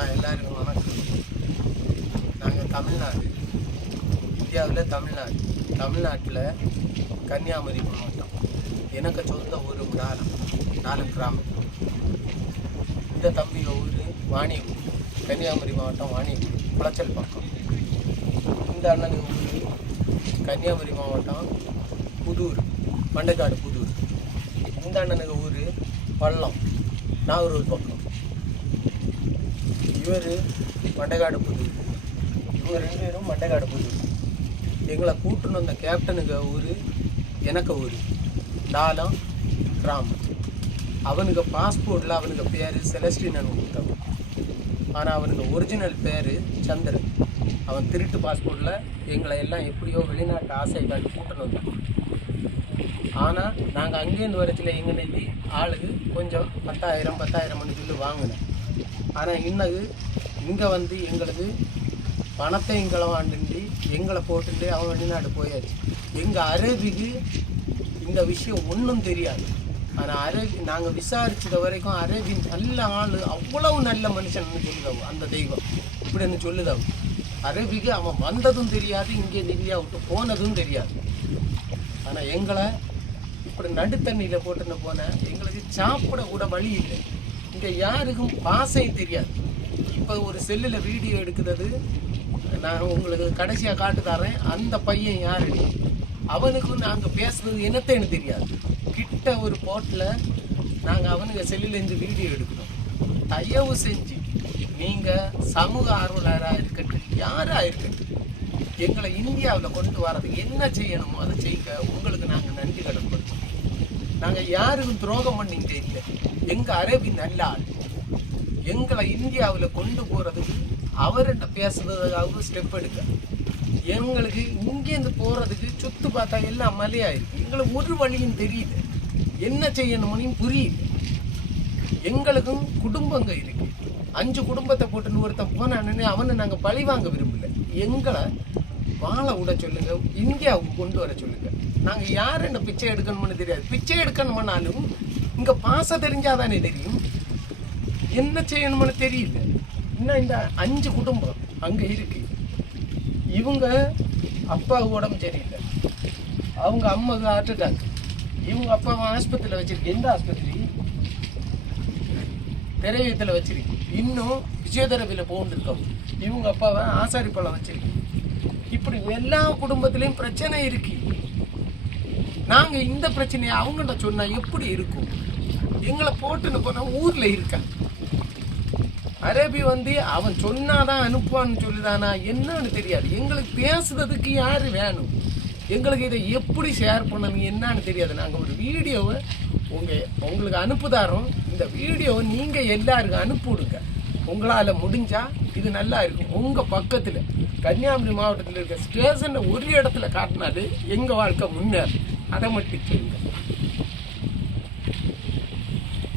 ஆ எல்லாருக்கும் வணக்கம். நாங்கள் தமிழ்நாடு. இந்தியாவில் தமிழ்நாடு. தமிழ்நாட்டில் கன்னியாகுமரி மாவட்டம். எனக்கு சொந்த ஊர் டாலம் நாலு கிராமம். இந்த தம்பி ஊர் வாணியகுடி கன்னியாகுமரி மாவட்டம் வாணியகுடி குளச்சல் பக்கம். இந்த அண்ணன் ஊர் கன்னியாகுமரி மாவட்டம் புதூர். மண்டைக்காடு புதூர். இந்த அண்ணனுக்கு ஊர் பள்ளம். நாகூர் பக்கம். இவர் மண்டைக்காடு புது. இவங்க ரெண்டு பேரும் மண்டைக்காடு புது. எங்களை கூட்டுன்னு வந்த கேப்டனுக்கு ஊர் எனக்கு ஊர். டாலம் கிராமம் அவனுக்கு பாஸ்போர்ட்டில் அவனுக்கு பேர் செலஸ்டினன் கொடுத்தவன் ஆனால் அவனுக்கு ஒரிஜினல் பேர் சந்திரன். அவன் திருட்டு பாஸ்போர்ட்டில் எங்களை எல்லாம் எப்படியோ வெளிநாட்டு ஆசை காட்டி கூட்டணும் வந்தான். ஆனால் நாங்கள் அங்கேருந்து வரத்தில் எங்கே நெல்லி ஆளுக்கு கொஞ்சம் பத்தாயிரம் பத்தாயிரம் மணி சொல்லி வாங்கினேன். ஆனால் இன்னது இங்கே வந்து எங்களுக்கு பணத்தை களவாண்டுண்டு எங்களை போட்டுட்டு அவன் வெளிநாடு போயாச்சு. எங்கள் அரபிக்கு இந்த விஷயம் ஒன்றும் தெரியாது. ஆனால் அரபி நாங்கள் விசாரிச்சது வரைக்கும் அரபி நல்ல ஆள் அவ்வளவு நல்ல மனுஷன் சொல்லுதவு அந்த தெய்வம். இப்படின்னு சொல்லுதவு அரபிக்கு அவன் வந்ததும் தெரியாது இங்கே இந்தியா விட்டு போனதும் தெரியாது. ஆனால் எங்களை இப்படி நடுத்தண்ணியில் போட்டுன்னு போனேன் எங்களுக்கு சாப்பிட கூட வழி இல்லை. இங்கே யாருக்கும் பாசையும் தெரியாது. இப்போ ஒரு செல்லில் வீடியோ எடுக்கிறது நான் உங்களுக்கு கடைசியாக காட்டு தரேன். அந்த பையன் யாரு? அவனுக்கும் நாங்கள் பேசுறது என்னத்தேன்னு தெரியாது. கிட்ட ஒரு போட்டில் நாங்கள் அவனுங்க செல்லுலேருந்து வீடியோ எடுக்கிறோம். தயவு செஞ்சு நீங்கள் சமூக ஆர்வலராக இருக்கட்டும் யாராக இருக்கட்டும் எங்களை இந்தியாவில் கொண்டு வரது என்ன செய்யணுமோ அதை செய்ய உங்களுக்கு நாங்கள் நன்றி கடன்படுத்தோம் நாங்கள் யாருக்கும் துரோகம் பண்ணிக்கிட்டே இல்லை. எங்கள் அரபி நல்ல ஆள் எங்களை இந்தியாவில் கொண்டு போகிறதுக்கு அவர்கிட்ட பேசுறதுக்காக ஸ்டெப் எடுக்க. எங்களுக்கு இங்கேருந்து போகிறதுக்கு சுத்து பார்த்தா எல்லாம் மலையாயிருக்கு எங்களுக்கு ஒரு வழியும் தெரியல. என்ன செய்யணும்னு புரியுது எங்களுக்கும் குடும்பங்க இருக்கு. அஞ்சு குடும்பத்தை போட்டுன்னு ஒருத்தன் போனான்னு அவனை நாங்கள் பழி வாங்க விரும்பல. எங்களை வாழை விட சொல்லுங்க இந்தியாவுக்கு கொண்டு வர சொல்லுங்க. நாங்கள் யார் என்ன பிச்சை எடுக்கணும்னு தெரியாது. பிச்சை எடுக்கணும்னாலும் இங்கே பாச தெரிஞ்சாதானே தெரியும். என்ன செய்யணும்னு தெரியல. இன்னும் இந்த அஞ்சு குடும்பம் அங்கே இருக்கு. இவங்க அப்பாவுக்கு உடம்பு சரியில்லை. அவங்க அம்மாவுக்கு ஹார்ட் அட்டாக் இவங்க அப்பாவை ஆஸ்பத்திரியில் வச்சிருக்கு. எந்த ஆஸ்பத்திரி? திரையத்தில் வச்சிருக்கு. இன்னும் பிசியோதெரபியில் போகணுருக்கோம் இவங்க அப்பாவை ஆசாரி வச்சிருக்கு. இப்படி எல்லா குடும்பத்திலையும் பிரச்சனை இருக்கு. நாங்க இந்த பிரச்சனையை அவங்கள்ட்ட சொன்னா எப்படி இருக்கும்? எங்களை போட்டுன்னு போனா ஊர்ல இருக்கான் அரபி வந்து அவன் சொன்னாதான் அனுப்புவான்னு சொல்லிதானா என்னன்னு தெரியாது. எங்களுக்கு பேசுறதுக்கு யாரு வேணும்? எங்களுக்கு இதை எப்படி ஷேர் பண்ணணும் என்னன்னு தெரியாது. நாங்கள் ஒரு வீடியோவை உங்க உங்களுக்கு அனுப்புதாரோம் இந்த வீடியோவை நீங்க எல்லாருக்கும் அனுப்பிவிடுங்க உங்களால் முடிஞ்சால் இது நல்லா இருக்கும். உங்கள் பக்கத்தில் கன்னியாகுமரி மாவட்டத்தில் இருக்க ஸ்டேஷனில் ஒரு இடத்துல காட்டினாலே எங்கள் வாழ்க்கை முன்னேறும். அதை மட்டும் சொல்லுங்கள்